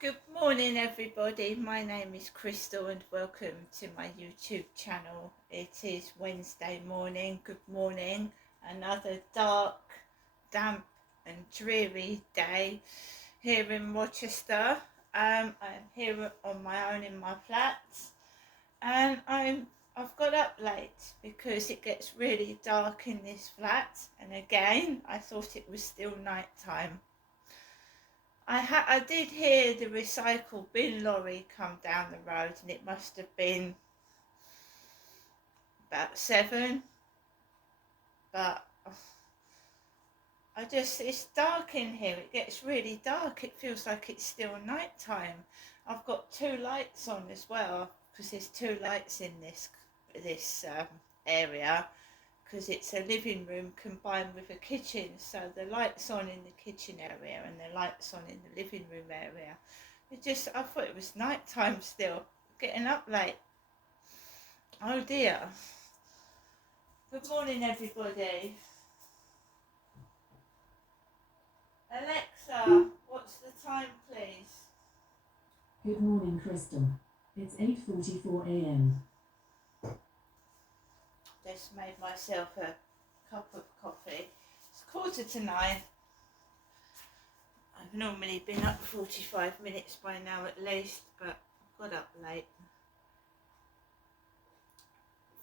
Good morning, everybody. My name is Crystal, and welcome to my YouTube channel. It is Wednesday morning. Good morning. Another dark, damp, and dreary day here in Rochester. I'm here on my own in my flat, and I've got up late because it gets really dark in this flat. And again, I thought it was still night time. I did hear the recycle bin lorry come down the road, and it must have been about 7, but it's dark in here. It gets really dark. It feels like it's still night time. I've got 2 lights on as well, because there's 2 lights in this area, because it's a living room combined with a kitchen. So the light's on in the kitchen area and the light's on in the living room area. I thought it was night time still. Getting up late. Oh dear. Good morning, everybody. Alexa, what's the time, please? Good morning, Crystal. It's 8:44 a.m. Just made myself a cup of coffee. It's 8:45. I've normally been up 45 minutes by now at least, but I got up late.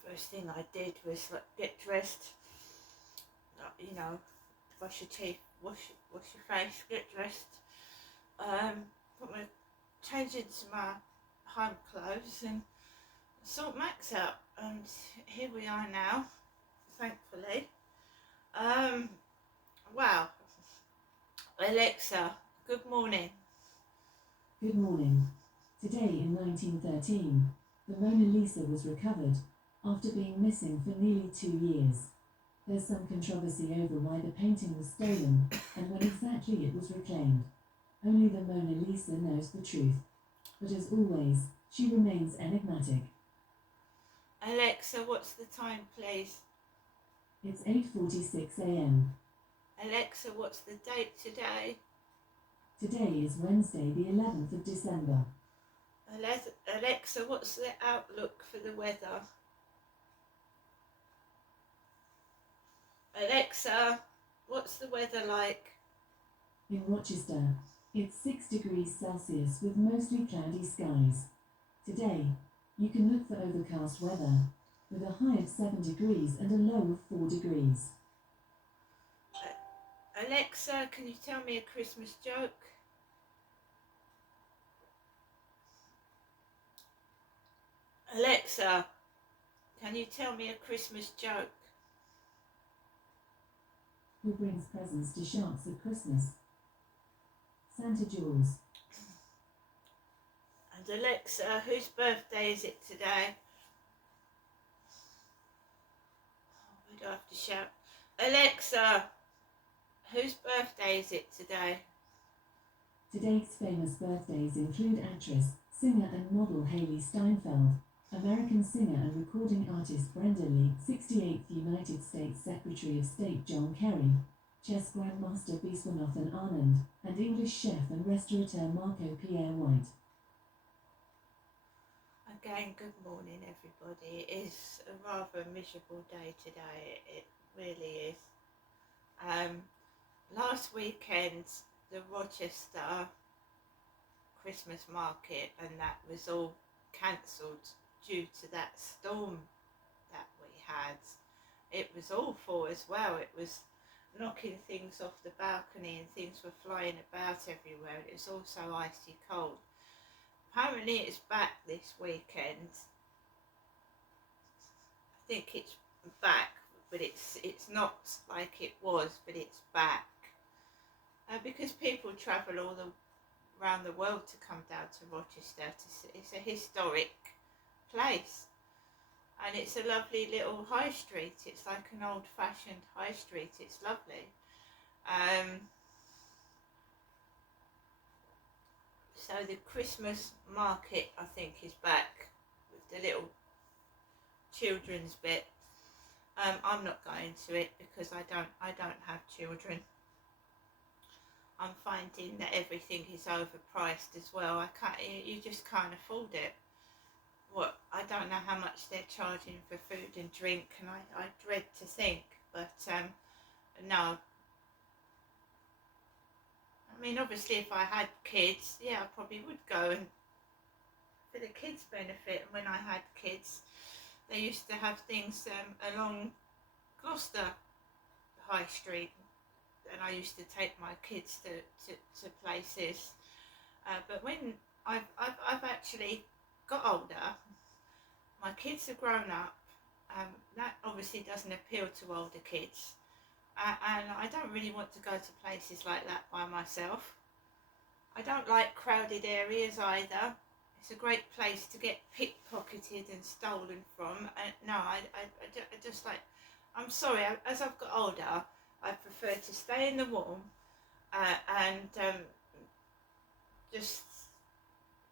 First thing I did was get dressed, brush your teeth, wash your face, get dressed, change into my home clothes and sort Max out, and here we are now, thankfully. Wow. Alexa, good morning. Good morning. Today in 1913, the Mona Lisa was recovered after being missing for nearly 2 years. There's some controversy over why the painting was stolen and when exactly it was reclaimed. Only the Mona Lisa knows the truth. But as always, she remains enigmatic. Alexa, what's the time, please? It's 8:46 a.m. Alexa, what's the date today? Today is Wednesday, the 11th of December. Alexa, what's the outlook for the weather? Alexa, what's the weather like? In Rochester, it's 6 degrees Celsius with mostly cloudy skies. Today, you can look for overcast weather, with a high of 7 degrees and a low of 4 degrees. Alexa, can you tell me a Christmas joke? Alexa, can you tell me a Christmas joke? Who brings presents to sharks at Christmas? Santa Claus. And Alexa, whose birthday is it today? Why do I have to shout? Alexa, whose birthday is it today? Today's famous birthdays include actress, singer and model Hailee Steinfeld, American singer and recording artist Brenda Lee, 68th United States Secretary of State John Kerry, chess grandmaster Viswanathan Anand, and English chef and restaurateur Marco Pierre White. Again, good morning, everybody. It is a rather miserable day today. It really is. Last weekend, the Rochester Christmas market, and that was all cancelled due to that storm that we had. It was awful as well. It was knocking things off the balcony and things were flying about everywhere. It was also icy cold. Apparently it's back this weekend. I think it's back, but it's not like it was, but it's back. Because people travel all around the world to come down to Rochester. It's a historic place, and it's a lovely little high street. It's like an old-fashioned high street. It's lovely. So the Christmas market, I think, is back with the little children's bit. I'm not going to it because I don't have children. I'm finding that everything is overpriced as well. You just can't afford it. I don't know how much they're charging for food and drink, and I dread to think, but no. I mean, obviously, if I had kids, yeah, I probably would go and for the kids' benefit. And when I had kids, they used to have things along Gloucester High Street, and I used to take my kids to places. But when I've actually got older, my kids have grown up. That obviously doesn't appeal to older kids. And I don't really want to go to places like that by myself. I don't like crowded areas either. It's a great place to get pickpocketed and stolen from. No, I just like, I'm sorry, as I've got older, I prefer to stay in the warm and just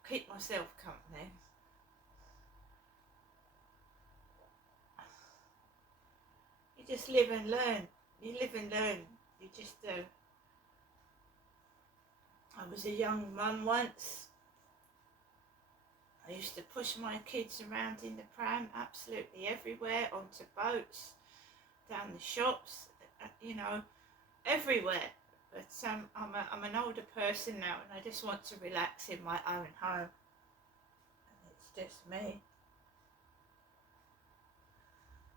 keep myself company. You just live and learn. You live and learn. You just do. I was a young mum once. I used to push my kids around in the pram absolutely everywhere, onto boats, down the shops, everywhere. But I'm an older person now, and I just want to relax in my own home. And it's just me.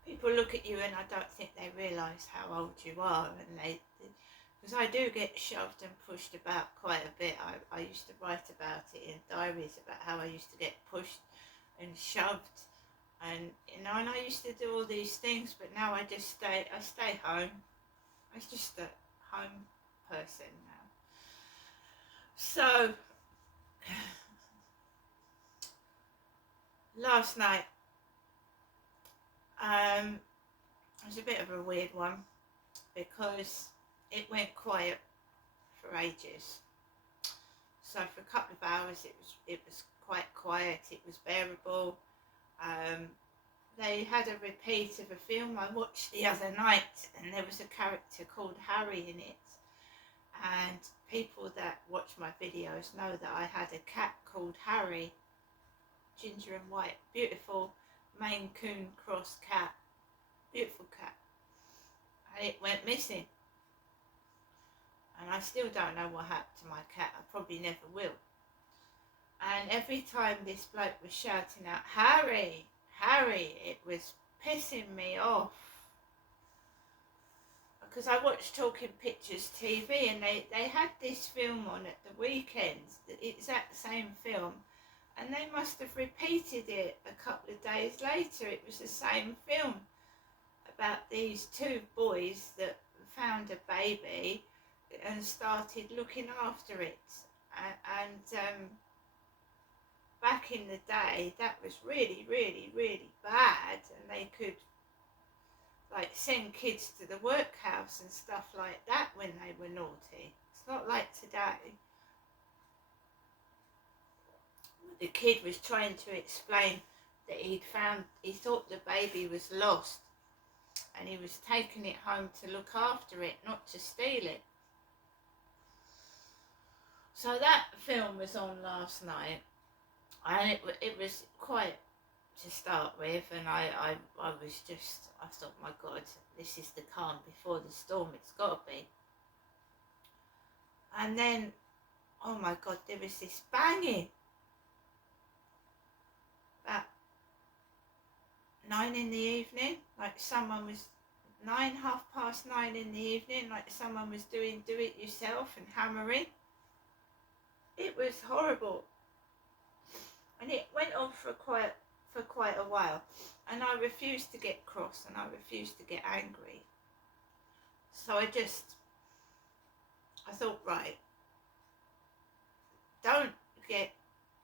People look at you and I don't think they realise how old you are, and because I do get shoved and pushed about quite a bit. I used to write about it in diaries about how I used to get pushed and shoved, and and I used to do all these things, but now I stay home. I'm just a home person now. So last night, it was a bit of a weird one because it went quiet for ages. So for a couple of hours it was quite quiet. It was bearable. They had a repeat of a film I watched the other night, and there was a character called Harry in it. And people that watch my videos know that I had a cat called Harry, ginger and white, beautiful Maine Coon cross cat, beautiful cat, and it went missing. And I still don't know what happened to my cat. I probably never will. And every time this bloke was shouting out, Harry, Harry, it was pissing me off. Because I watched Talking Pictures TV, and they had this film on at the weekends, the exact same film, and they must have repeated it a couple of days later. It was the same film about these two boys that found a baby and started looking after it. And back in the day, that was really, really, really bad, and they could like send kids to the workhouse and stuff like that when they were naughty. It's not like today. The kid was trying to explain that he thought the baby was lost, and he was taking it home to look after it, not to steal it. So that film was on last night, and it was quiet to start with, and I thought, my God, this is the calm before the storm. It's got to be. And then, oh my God, there was this banging. About 9 in the evening, like someone was 9:30 in the evening, like someone was doing do it yourself and hammering. It was horrible, and it went on for quite a while, and I refused to get cross and I refused to get angry. So I thought, right, don't get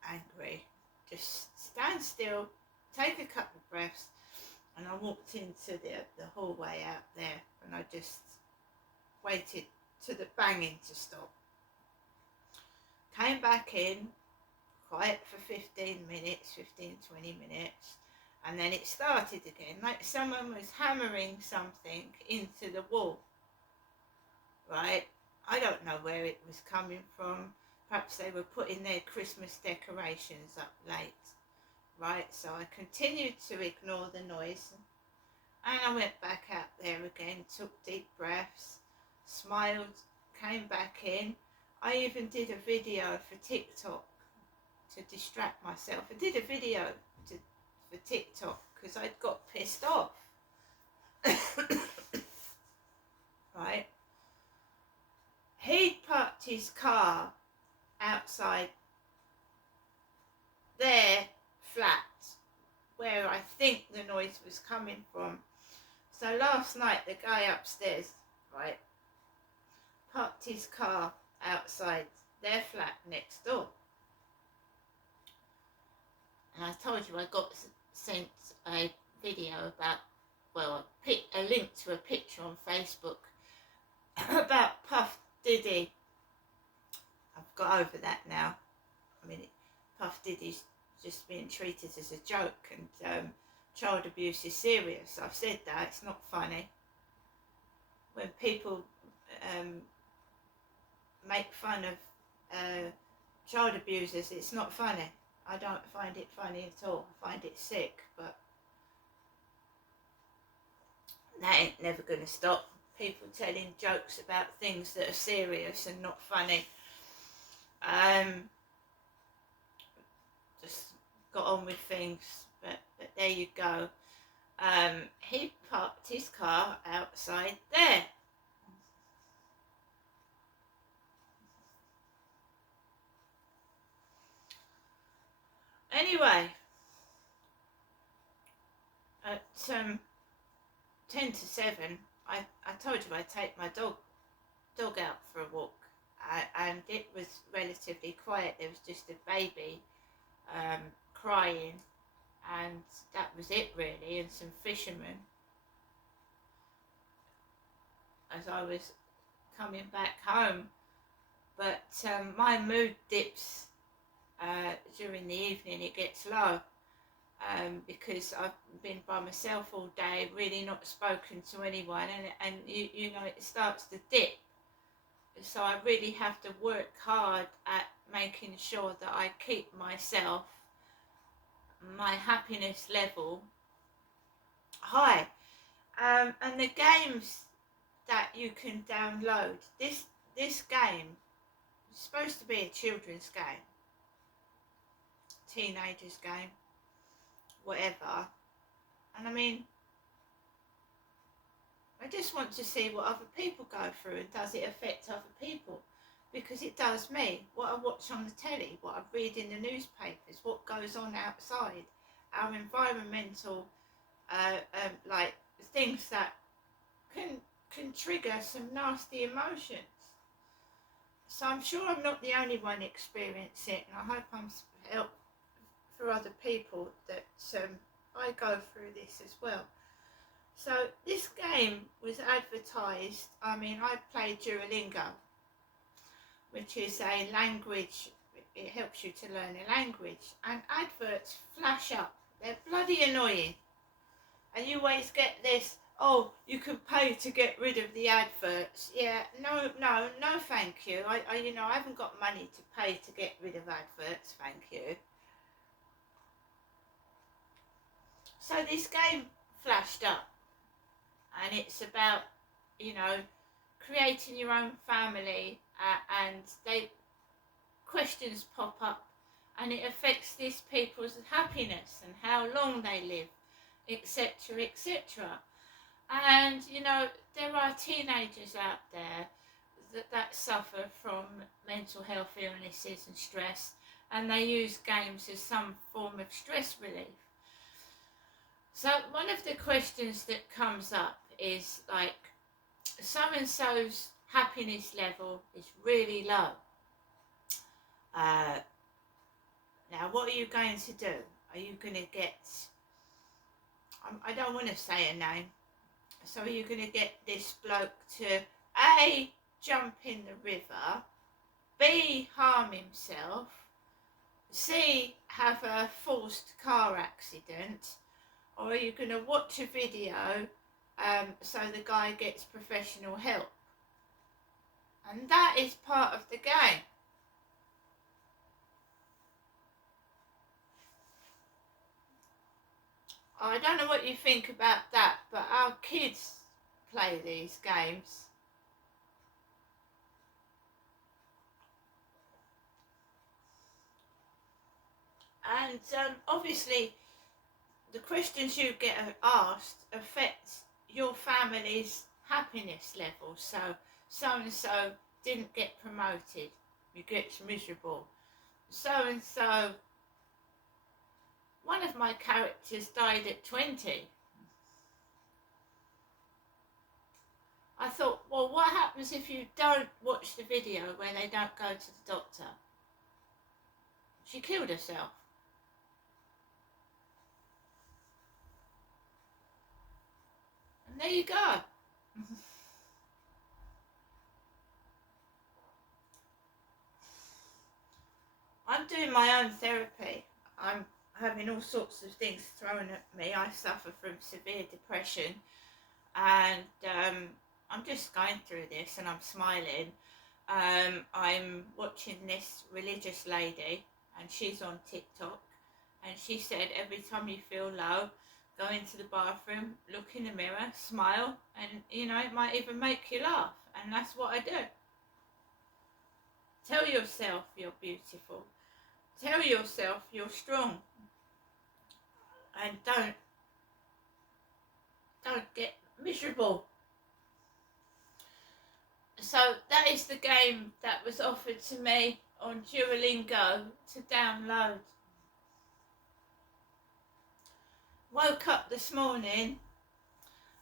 angry, just stand still, take a couple of breaths. And I walked into the hallway out there, and I just waited for the banging to stop. Came back in, quiet for 20 minutes, and then it started again, like someone was hammering something into the wall, right? I don't know where it was coming from. Perhaps they were putting their Christmas decorations up late, right? So I continued to ignore the noise, and I went back out there again, took deep breaths, smiled, came back in. I even did a video for TikTok to distract myself. I did a video for TikTok because I'd got pissed off. Right? He'd parked his car outside their flat where I think the noise was coming from. So last night the guy upstairs, right, parked his car outside their flat next door. And I told you I got sent a video about, well, a link to a picture on Facebook about Puff Diddy. I've got over that now. I mean, Puff Diddy's just being treated as a joke, and child abuse is serious. I've said that, it's not funny. When people make fun of child abusers, it's not funny. I don't find it funny at all. I find it sick, but that ain't never going to stop. People telling jokes about things that are serious and not funny. Just got on with things, but there you go. He parked his car outside there. Anyway, at 10 to 7, I told you I'd take my dog out for a walk, and it was relatively quiet. There was just a baby crying, and that was it really, and some fishermen. As I was coming back home, but my mood dips during the evening. It gets low because I've been by myself all day, really not spoken to anyone, and you know, it starts to dip. So I really have to work hard at making sure that I keep myself, my happiness level high. And the games that you can download, this game is supposed to be a children's game, teenagers game, whatever. And I mean, I just want to see what other people go through, and does it affect other people? Because it does me. What I watch on the telly, what I read in the newspapers, what goes on outside, our environmental like things that can trigger some nasty emotions. So I'm sure I'm not the only one experiencing it, and I hope I'm help for other people that I go through this as well. So this game was advertised. I mean, I play Duolingo, which is a language. It helps you to learn a language, and adverts flash up. They're bloody annoying, and you always get this, oh, you can pay to get rid of the adverts. Yeah, no, thank you. I you know, I haven't got money to pay to get rid of adverts, thank you. So this game flashed up, and it's about, you know, creating your own family, and questions pop up, and it affects these people's happiness and how long they live, etc, etc. And you know, there are teenagers out there that suffer from mental health illnesses and stress, and they use games as some form of stress relief. So one of the questions that comes up is like, so and so's happiness level is really low. Now what are you going to do? Are you going to get, I don't want to say a name, so are you going to get this bloke to A, jump in the river, B, harm himself, C, have a forced car accident, or are you going to watch a video so the guy gets professional help? And that is part of the game. I don't know what you think about that, but our kids play these games. And obviously the questions you get asked affect your family's happiness level. So and so didn't get promoted, you get miserable. So and so, one of my characters died at 20. I thought, well, what happens if you don't watch the video where they don't go to the doctor? She killed herself. And there you go. I'm doing my own therapy. I'm having all sorts of things thrown at me. I suffer from severe depression, and I'm just going through this and I'm smiling. I'm watching this religious lady, and she's on TikTok, and she said every time you feel low, go into the bathroom, look in the mirror, smile, and you know, it might even make you laugh. And that's what I do. Tell yourself you're beautiful. Tell yourself you're strong. And don't get miserable. So that is the game that was offered to me on Duolingo to download. Woke up this morning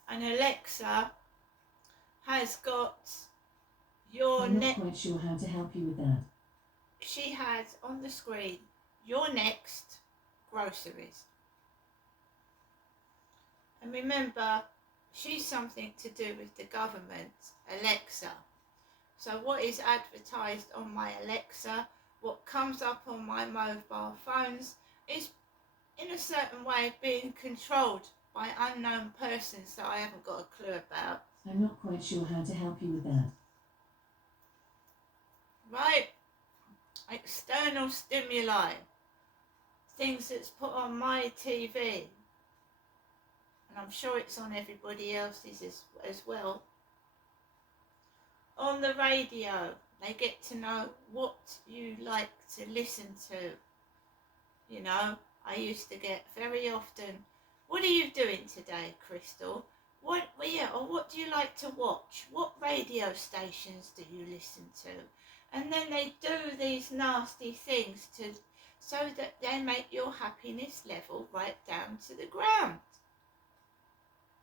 and Alexa has got your I'm not quite sure how to help you with that. She has on the screen your next groceries. And remember, she's something to do with the government, Alexa. So what is advertised on my Alexa, what comes up on my mobile phones, is in a certain way being controlled by unknown persons that I haven't got a clue about. I'm not quite sure how to help you with that. Right? External stimuli. Things that's put on my TV. And I'm sure it's on everybody else's as well. On the radio, they get to know what you like to listen to. You know, I used to get very often, what are you doing today, Crystal? What do you like to watch? What radio stations do you listen to? And then they do these nasty things so that they make your happiness level right down to the ground.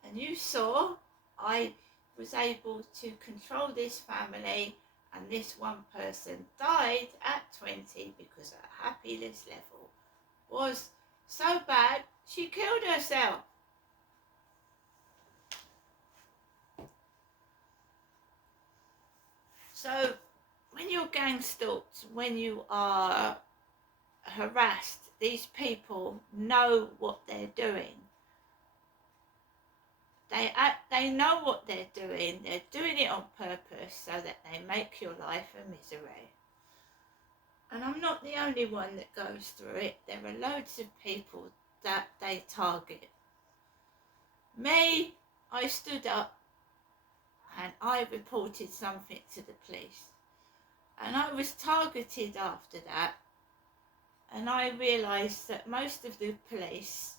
And you saw, I was able to control this family, and this one person died at 20 because her happiness level was so bad she killed herself. So when you're gang stalked, when you are harassed, these people know what they're doing. They know what they're doing. They're doing it on purpose so that they make your life a misery. And I'm not the only one that goes through it. There are loads of people that they target. Me, I stood up and I reported something to the police. And I was targeted after that. And I realised that most of the police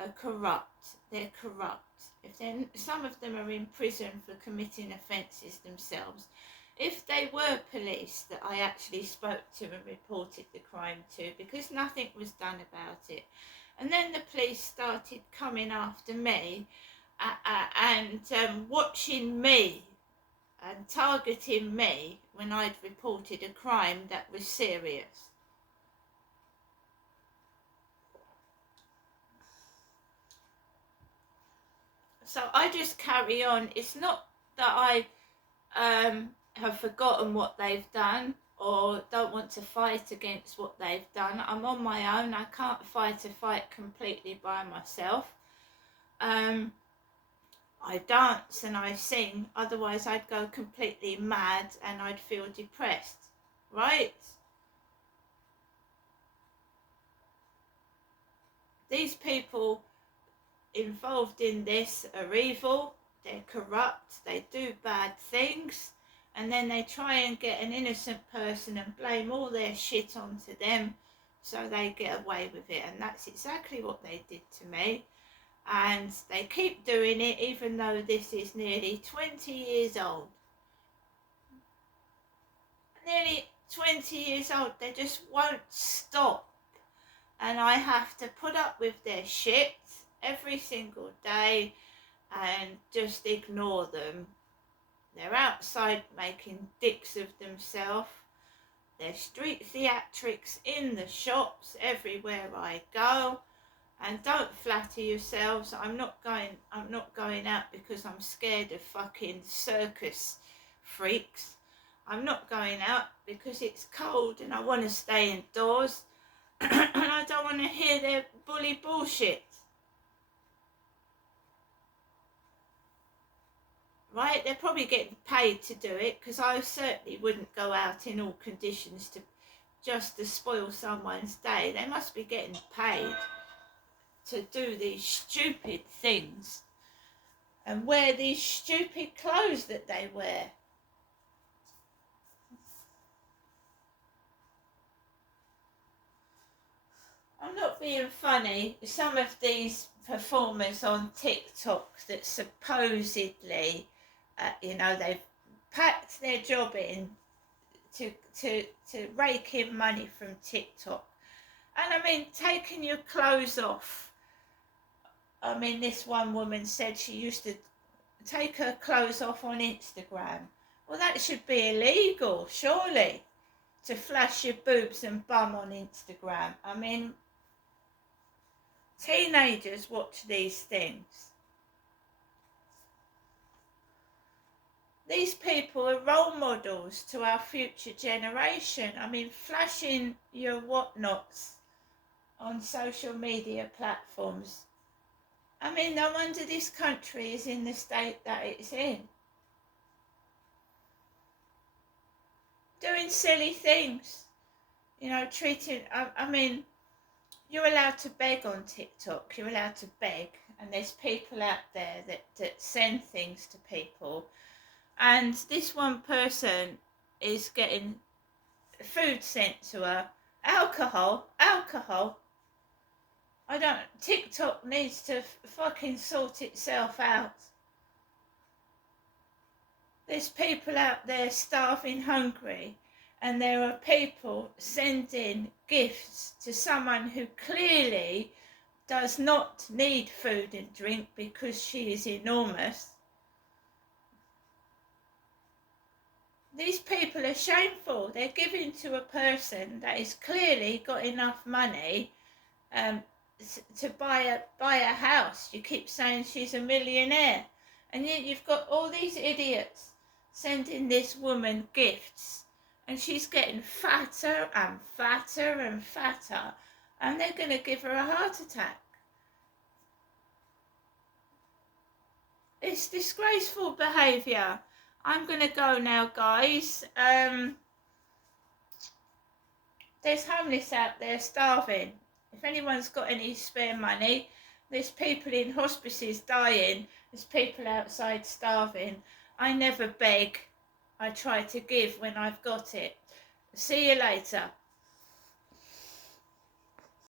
are corrupt. They're corrupt. Some of them are in prison for committing offences themselves. If they were police that I actually spoke to and reported the crime to, because nothing was done about it. And then the police started coming after me and watching me and targeting me when I'd reported a crime that was serious. So I just carry on. It's not that I have forgotten what they've done or don't want to fight against what they've done. I'm on my own. I can't fight a fight completely by myself. I dance and I sing, otherwise I'd go completely mad and I'd feel depressed, right? These people involved in this are evil, they're corrupt, they do bad things, and then they try and get an innocent person and blame all their shit onto them so they get away with it. And that's exactly what they did to me. And they keep doing it even though this is nearly 20 years old. Nearly 20 years old, they just won't stop. And I have to put up with their shit every single day and just ignore them. They're outside making dicks of themselves. They're street theatrics in the shops everywhere I go. And don't flatter yourselves. I'm not going out because I'm scared of fucking circus freaks. I'm not going out because it's cold and I want to stay indoors. And I don't want to hear their bully bullshit. Right? They're probably getting paid to do it, because I certainly wouldn't go out in all conditions to spoil someone's day. They must be getting paid to do these stupid things and wear these stupid clothes that they wear. I'm not being funny. Some of these performers on TikTok that supposedly, they've packed their job in to rake in money from TikTok. And I mean, taking your clothes off. I mean, this one woman said she used to take her clothes off on Instagram. Well, that should be illegal, surely, to flash your boobs and bum on Instagram. I mean, teenagers watch these things. These people are role models to our future generation. I mean, flashing your whatnots on social media platforms. I mean, no wonder this country is in the state that it's in. Doing silly things. Treating, I mean, you're allowed to beg on TikTok. You're allowed to beg. And there's people out there that send things to people. And this one person is getting food sent to her. Alcohol. TikTok needs to fucking sort itself out. There's people out there starving hungry, and there are people sending gifts to someone who clearly does not need food and drink because she is enormous. These people are shameful. They're giving to a person that has clearly got enough money to buy a house. You keep saying she's a millionaire, and yet you've got all these idiots sending this woman gifts, and she's getting fatter and fatter and fatter, and they're going to give her a heart attack. It's disgraceful behaviour. I'm going to go now, guys. There's homeless out there starving. If anyone's got any spare money, there's people in hospices dying. There's people outside starving. I never beg. I try to give when I've got it. See you later.